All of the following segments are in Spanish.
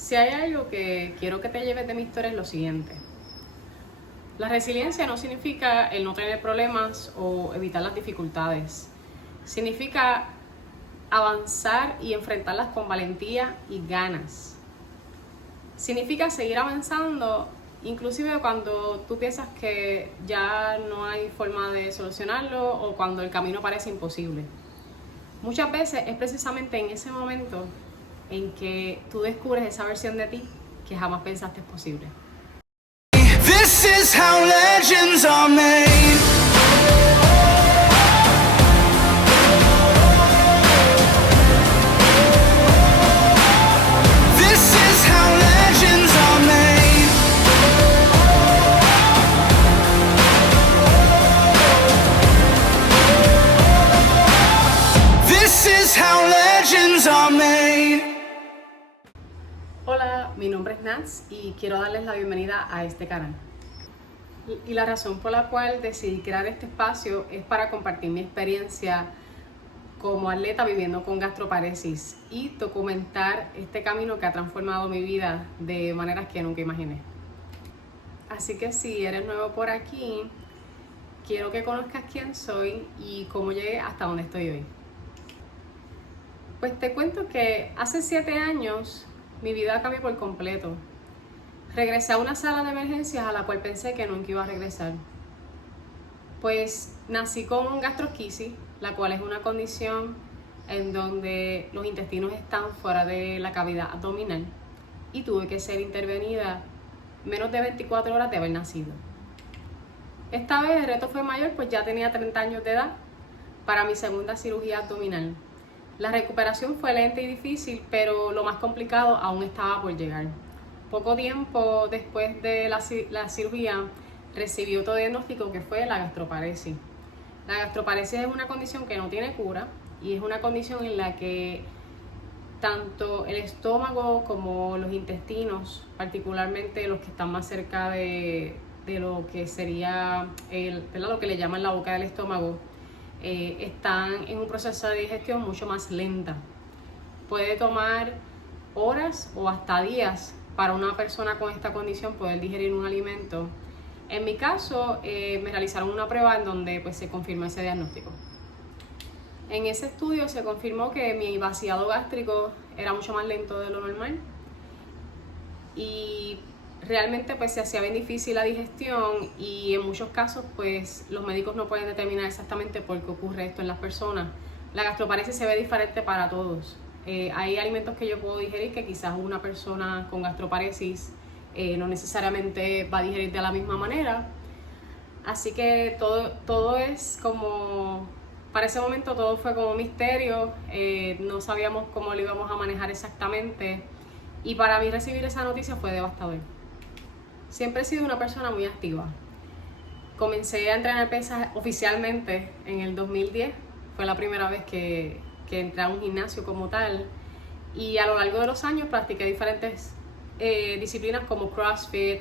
Si hay algo que quiero que te lleves de mi historia es lo siguiente. La resiliencia no significa el no tener problemas o evitar las dificultades. Significa avanzar y enfrentarlas con valentía y ganas. Significa seguir avanzando, inclusive cuando tú piensas que ya no hay forma de solucionarlo o cuando el camino parece imposible. Muchas veces es precisamente en ese momento en que tú descubres esa versión de ti que jamás pensaste posible. This is how legends are made. This is how legends are made. This is how legends are made. Hola, mi nombre es Nats y quiero darles la bienvenida a este canal. Y la razón por la cual decidí crear este espacio es para compartir mi experiencia como atleta viviendo con gastroparesis y documentar este camino que ha transformado mi vida de maneras que nunca imaginé. Así que si eres nuevo por aquí, quiero que conozcas quién soy y cómo llegué hasta donde estoy hoy. Pues te cuento que hace 7 años mi vida cambió por completo. Regresé a una sala de emergencias a la cual pensé que nunca iba a regresar. Pues nací con gastrosquisis, la cual es una condición en donde los intestinos están fuera de la cavidad abdominal y tuve que ser intervenida menos de 24 horas de haber nacido. Esta vez el reto fue mayor, pues ya tenía 30 años de edad para mi segunda cirugía abdominal. La recuperación fue lenta y difícil, pero lo más complicado aún estaba por llegar. Poco tiempo después de la cirugía recibí otro diagnóstico que fue la gastroparesis. La gastroparesis es una condición que no tiene cura y es una condición en la que tanto el estómago como los intestinos, particularmente los que están más cerca de lo que sería lo que le llaman la boca del estómago, están en un proceso de digestión mucho más lenta. Puede tomar horas o hasta días para una persona con esta condición poder digerir un alimento. En mi caso, me realizaron una prueba en donde pues, se confirmó ese diagnóstico. En ese estudio se confirmó que mi vaciado gástrico era mucho más lento de lo normal y realmente pues se hacía bien difícil la digestión y en muchos casos pues los médicos no pueden determinar exactamente por qué ocurre esto en las personas. La gastroparesis se ve diferente para todos. Hay alimentos que yo puedo digerir que quizás una persona con gastroparesis no necesariamente va a digerir de la misma manera. Así que todo es como, para ese momento todo fue como un misterio, no sabíamos cómo lo íbamos a manejar exactamente y para mí recibir esa noticia fue devastador. Siempre he sido una persona muy activa. Comencé a entrenar pesas oficialmente en el 2010, fue la primera vez que entré a un gimnasio como tal y a lo largo de los años practiqué diferentes disciplinas como CrossFit,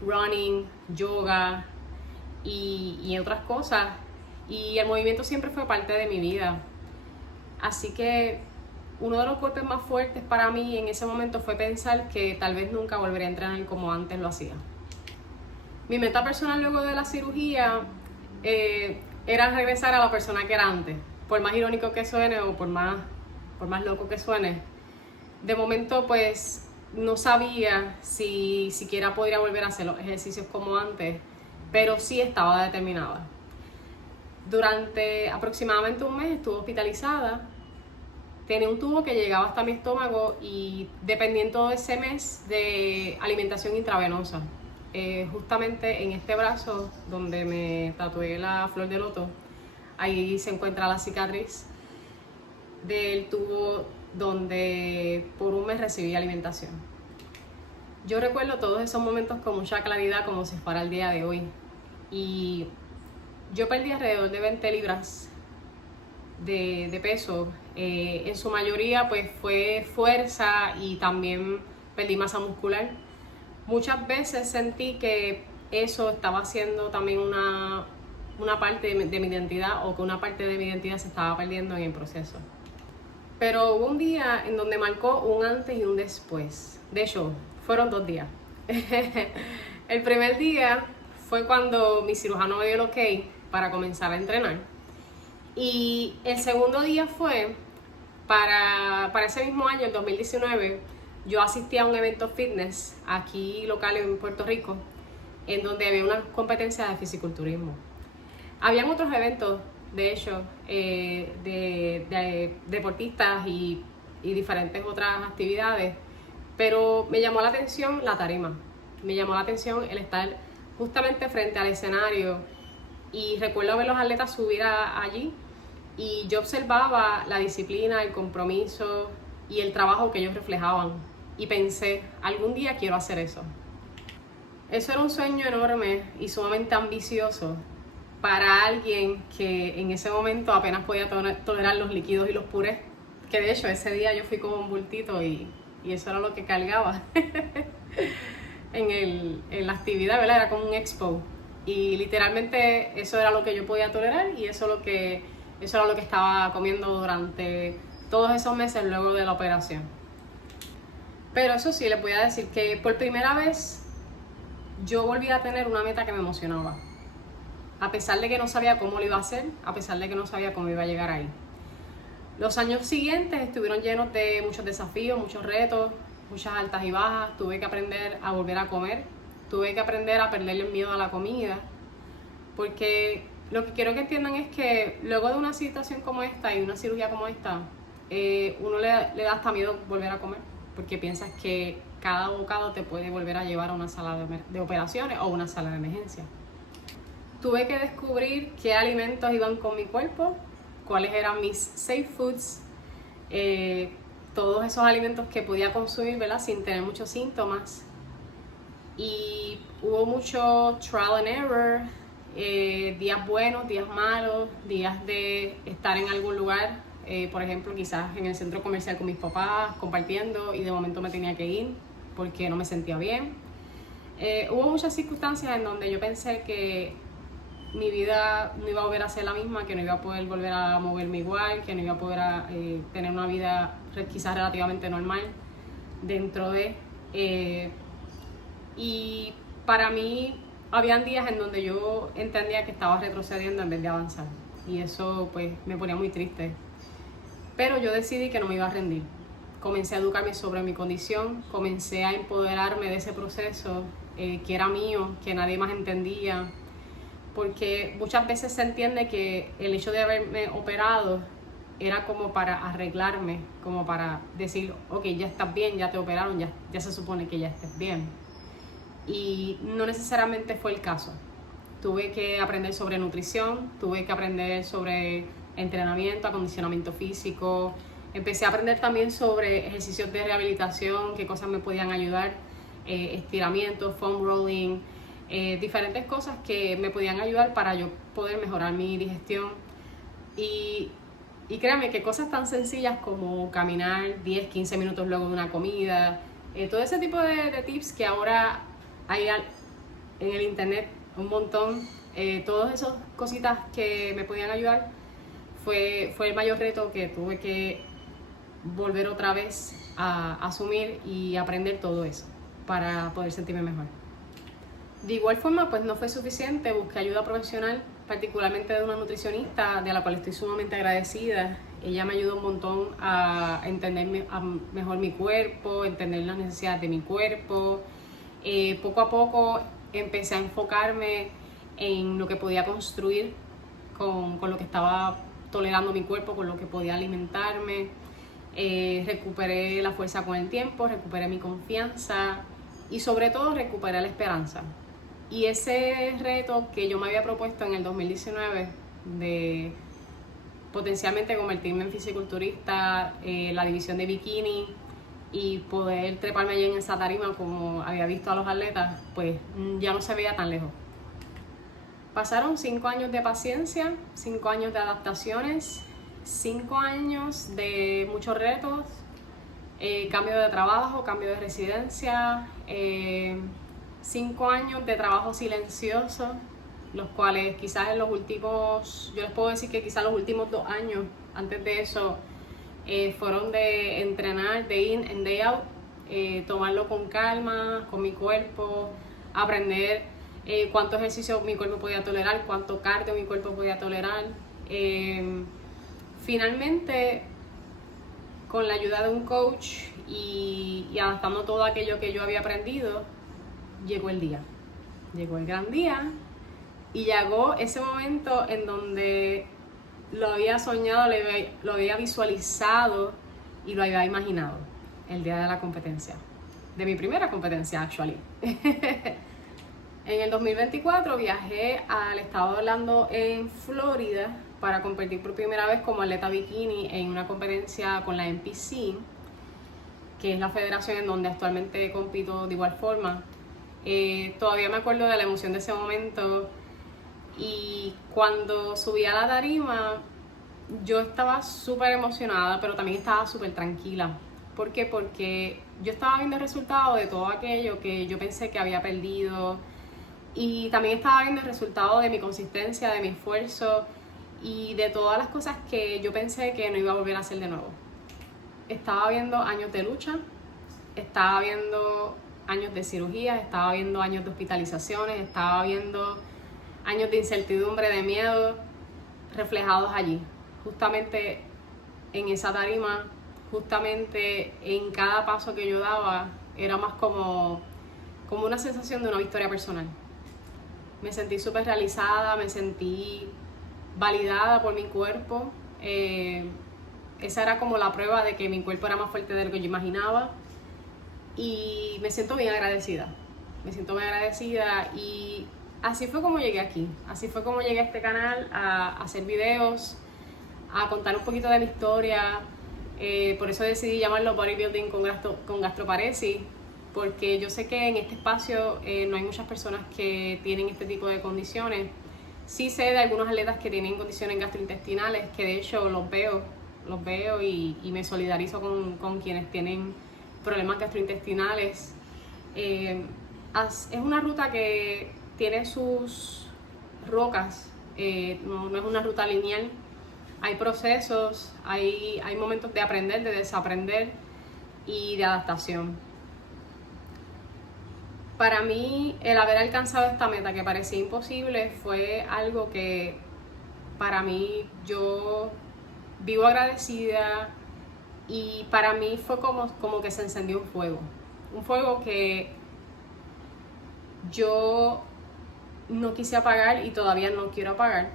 running, yoga y otras cosas y el movimiento siempre fue parte de mi vida. Así que uno de los golpes más fuertes para mí en ese momento fue pensar que tal vez nunca volvería a entrenar como antes lo hacía. Mi meta personal luego de la cirugía era regresar a la persona que era antes. Por más irónico que suene o por más loco que suene, de momento pues no sabía si siquiera podría volver a hacer los ejercicios como antes, pero sí estaba determinada. Durante aproximadamente un mes estuve hospitalizada, tenía un tubo que llegaba hasta mi estómago y dependiendo de ese mes de alimentación intravenosa. Justamente en este brazo donde me tatué la flor de loto, ahí se encuentra la cicatriz del tubo donde por un mes recibí alimentación. Yo recuerdo todos esos momentos con mucha claridad como si fuera el día de hoy. Y yo perdí alrededor de 20 libras de peso. En su mayoría pues fue fuerza y también perdí masa muscular. Muchas veces sentí que eso estaba haciendo también una parte de mi identidad o que una parte de mi identidad se estaba perdiendo en el proceso. Pero hubo un día en donde marcó un antes y un después. De hecho, fueron 2 días. El primer día fue cuando mi cirujano me dio el ok para comenzar a entrenar. Y el segundo día fue para ese mismo año, el 2019, yo asistí a un evento fitness aquí local en Puerto Rico, en donde había una competencia de fisiculturismo. Habían otros eventos, de hecho, de deportistas y diferentes otras actividades, pero me llamó la atención la tarima, me llamó la atención el estar justamente frente al escenario, y recuerdo ver los atletas subir allí, y yo observaba la disciplina, el compromiso y el trabajo que ellos reflejaban, y pensé, algún día quiero hacer eso. Eso era un sueño enorme y sumamente ambicioso para alguien que en ese momento apenas podía tolerar los líquidos y los purés, que de hecho ese día yo fui como un bultito y eso era lo que cargaba en la actividad, ¿verdad? Era como un expo, y literalmente eso era lo que yo podía tolerar, y eso era lo que estaba comiendo durante todos esos meses luego de la operación. Pero eso sí, les voy a decir que por primera vez yo volví a tener una meta que me emocionaba. A pesar de que no sabía cómo lo iba a hacer, a pesar de que no sabía cómo iba a llegar ahí. Los años siguientes estuvieron llenos de muchos desafíos, muchos retos, muchas altas y bajas. Tuve que aprender a volver a comer, tuve que aprender a perderle el miedo a la comida, porque lo que quiero que entiendan es que luego de una situación como esta y una cirugía como esta, uno le da hasta miedo volver a comer, porque piensas que cada bocado te puede volver a llevar a una sala de operaciones o una sala de emergencia. Tuve que descubrir qué alimentos iban con mi cuerpo, cuáles eran mis safe foods, todos esos alimentos que podía consumir, ¿verdad?, sin tener muchos síntomas. Y hubo mucho trial and error, días buenos, días malos, días de estar en algún lugar, por ejemplo, quizás en el centro comercial con mis papás, compartiendo, y de momento me tenía que ir porque no me sentía bien. Hubo muchas circunstancias en donde yo pensé que mi vida no iba a volver a ser la misma, que no iba a poder volver a moverme igual, que no iba a poder tener una vida quizás relativamente normal dentro de... y para mí habían días en donde yo entendía que estaba retrocediendo en vez de avanzar, y eso pues me ponía muy triste. Pero yo decidí que no me iba a rendir. Comencé a educarme sobre mi condición, comencé a empoderarme de ese proceso que era mío, que nadie más entendía, porque muchas veces se entiende que el hecho de haberme operado era como para arreglarme, como para decir, ok, ya estás bien, ya te operaron, ya se supone que ya estés bien. Y no necesariamente fue el caso. Tuve que aprender sobre nutrición, tuve que aprender sobre entrenamiento, acondicionamiento físico. Empecé a aprender también sobre ejercicios de rehabilitación, qué cosas me podían ayudar, estiramientos, foam rolling, diferentes cosas que me podían ayudar para yo poder mejorar mi digestión. Y créanme que cosas tan sencillas como caminar 10, 15 minutos luego de una comida, todo ese tipo de tips que ahora hay en el internet un montón, todas esas cositas que me podían ayudar, fue el mayor reto que tuve que volver otra vez a asumir y aprender todo eso para poder sentirme mejor. De igual forma, pues no fue suficiente, busqué ayuda profesional, particularmente de una nutricionista, de la cual estoy sumamente agradecida. Ella me ayudó un montón a entender mejor mi cuerpo, entender las necesidades de mi cuerpo. Poco a poco empecé a enfocarme en lo que podía construir con lo que estaba tolerando mi cuerpo, con lo que podía alimentarme. Recuperé la fuerza con el tiempo, recuperé mi confianza y sobre todo recuperé la esperanza. Y ese reto que yo me había propuesto en el 2019 de potencialmente convertirme en fisiculturista, la división de bikini y poder treparme allí en esa tarima como había visto a los atletas, pues ya no se veía tan lejos. Pasaron 5 años de paciencia, 5 años de adaptaciones, 5 años de muchos retos, cambio de trabajo, cambio de residencia, 5 años de trabajo silencioso, los cuales quizás en los últimos, yo les puedo decir que quizás los últimos 2 años, antes de eso, fueron de entrenar day in and day out, tomarlo con calma, con mi cuerpo, aprender cuánto ejercicio mi cuerpo podía tolerar, cuánto cardio mi cuerpo podía tolerar. Finalmente, con la ayuda de un coach y adaptando todo aquello que yo había aprendido, llegó el día. Llegó el gran día y llegó ese momento en donde lo había soñado, lo había visualizado y lo había imaginado. El día de la competencia. De mi primera competencia, actually. En el 2024 viajé al estado de Orlando, en Florida, para competir por primera vez como atleta bikini en una competencia con la NPC, que es la federación en donde actualmente compito de igual forma. Todavía me acuerdo de la emoción de ese momento, y cuando subí a la tarima yo estaba súper emocionada, pero también estaba súper tranquila. ¿Por qué? Porque yo estaba viendo el resultado de todo aquello que yo pensé que había perdido, y también estaba viendo el resultado de mi consistencia, de mi esfuerzo y de todas las cosas que yo pensé que no iba a volver a hacer de nuevo. Estaba viendo años de lucha, estaba viendo años de cirugías, estaba viendo años de hospitalizaciones, estaba viendo años de incertidumbre, de miedo, reflejados allí, justamente en esa tarima, justamente en cada paso que yo daba. Era más como una sensación de una victoria personal. Me sentí súper realizada, me sentí validada por mi cuerpo. Esa era como la prueba de que mi cuerpo era más fuerte de lo que yo imaginaba, y me siento bien agradecida. Me siento bien agradecida, y así fue como llegué aquí. Así fue como llegué a este canal a hacer videos, a contar un poquito de mi historia. Por eso decidí llamarlo Bodybuilding con Gastroparesis, porque yo sé que en este espacio no hay muchas personas que tienen este tipo de condiciones. Sí sé de algunos atletas que tienen condiciones gastrointestinales, que de hecho los veo y me solidarizo con quienes tienen problemas gastrointestinales. Es una ruta que tiene sus rocas, no es una ruta lineal. Hay procesos, hay momentos de aprender, de desaprender y de adaptación. Para mí, el haber alcanzado esta meta que parecía imposible fue algo que, para mí, yo vivo agradecida, y para mí fue como que se encendió un fuego que yo no quise apagar y todavía no quiero apagar.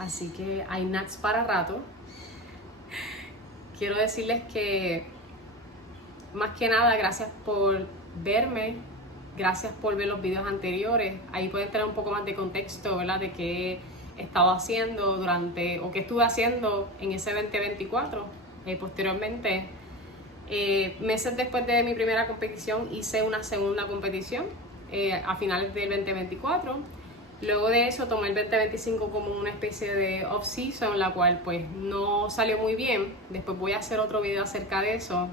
Así que hay nuts para rato. Quiero decirles que, más que nada, gracias por verme, gracias por ver los videos anteriores. Ahí pueden tener un poco más de contexto, ¿verdad?, de qué he estado haciendo o qué estuve haciendo en ese 2024. Posteriormente, meses después de mi primera competición, hice una segunda competición a finales del 2024. Luego de eso tomé el 2025 como una especie de off-season, la cual pues no salió muy bien. Después voy a hacer otro video acerca de eso,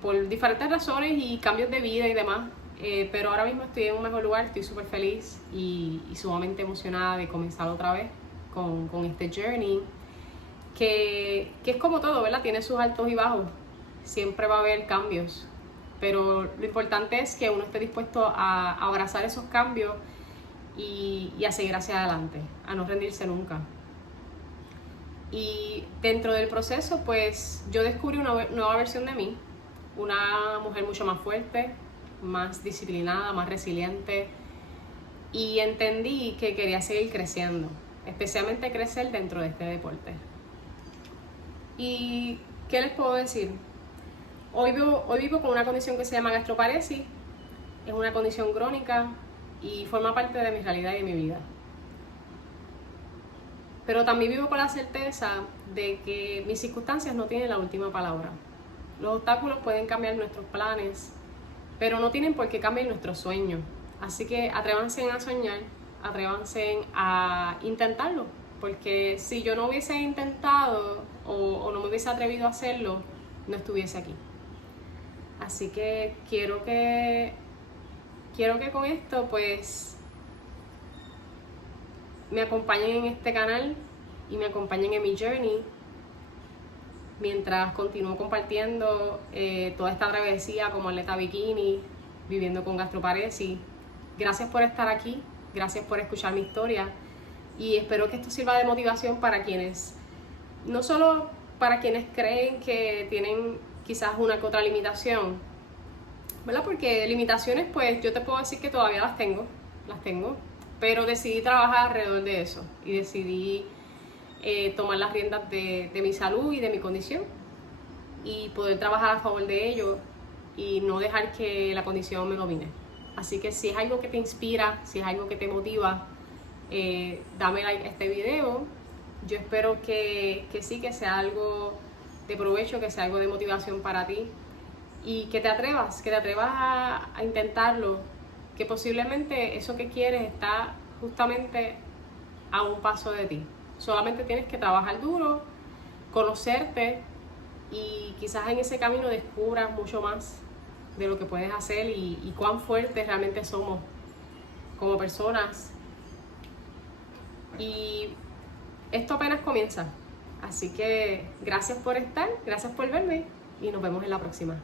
por diferentes razones y cambios de vida y demás. Pero ahora mismo estoy en un mejor lugar, estoy súper feliz y sumamente emocionada de comenzar otra vez con este journey, que es como todo, ¿verdad? Tiene sus altos y bajos, siempre va a haber cambios, pero lo importante es que uno esté dispuesto a abrazar esos cambios y a seguir hacia adelante, a no rendirse nunca. Y dentro del proceso, pues yo descubrí una nueva versión de mí, una mujer mucho más fuerte, más disciplinada, más resiliente, y entendí que quería seguir creciendo, especialmente crecer dentro de este deporte. ¿Y qué les puedo decir? Hoy vivo con una condición que se llama gastroparesis. Es una condición crónica y forma parte de mi realidad y de mi vida. Pero también vivo con la certeza de que mis circunstancias no tienen la última palabra. Los obstáculos pueden cambiar nuestros planes, pero no tienen por qué cambiar nuestros sueños. Así que atrévanse a soñar, atrévanse a intentarlo, porque si yo no hubiese intentado o no me hubiese atrevido a hacerlo, no estuviese aquí. Así que quiero que con esto pues me acompañen en este canal y me acompañen en mi journey, mientras continúo compartiendo toda esta travesía como atleta bikini, viviendo con gastroparesis. Gracias por estar aquí, gracias por escuchar mi historia y espero que esto sirva de motivación para quienes, no solo para quienes creen que tienen quizás una que otra limitación, ¿verdad? Porque limitaciones, pues yo te puedo decir que todavía las tengo, pero decidí trabajar alrededor de eso y decidí tomar las riendas de mi salud y de mi condición y poder trabajar a favor de ello y no dejar que la condición me domine. Así que si es algo que te inspira, si es algo que te motiva, dame like a este video. Yo espero que sí, que sea algo de provecho, que sea algo de motivación para ti y que te atrevas a intentarlo, que posiblemente eso que quieres está justamente a un paso de ti. Solamente tienes que trabajar duro, conocerte y quizás en ese camino descubras mucho más de lo que puedes hacer y cuán fuertes realmente somos como personas. Y esto apenas comienza. Así que gracias por estar, gracias por verme y nos vemos en la próxima.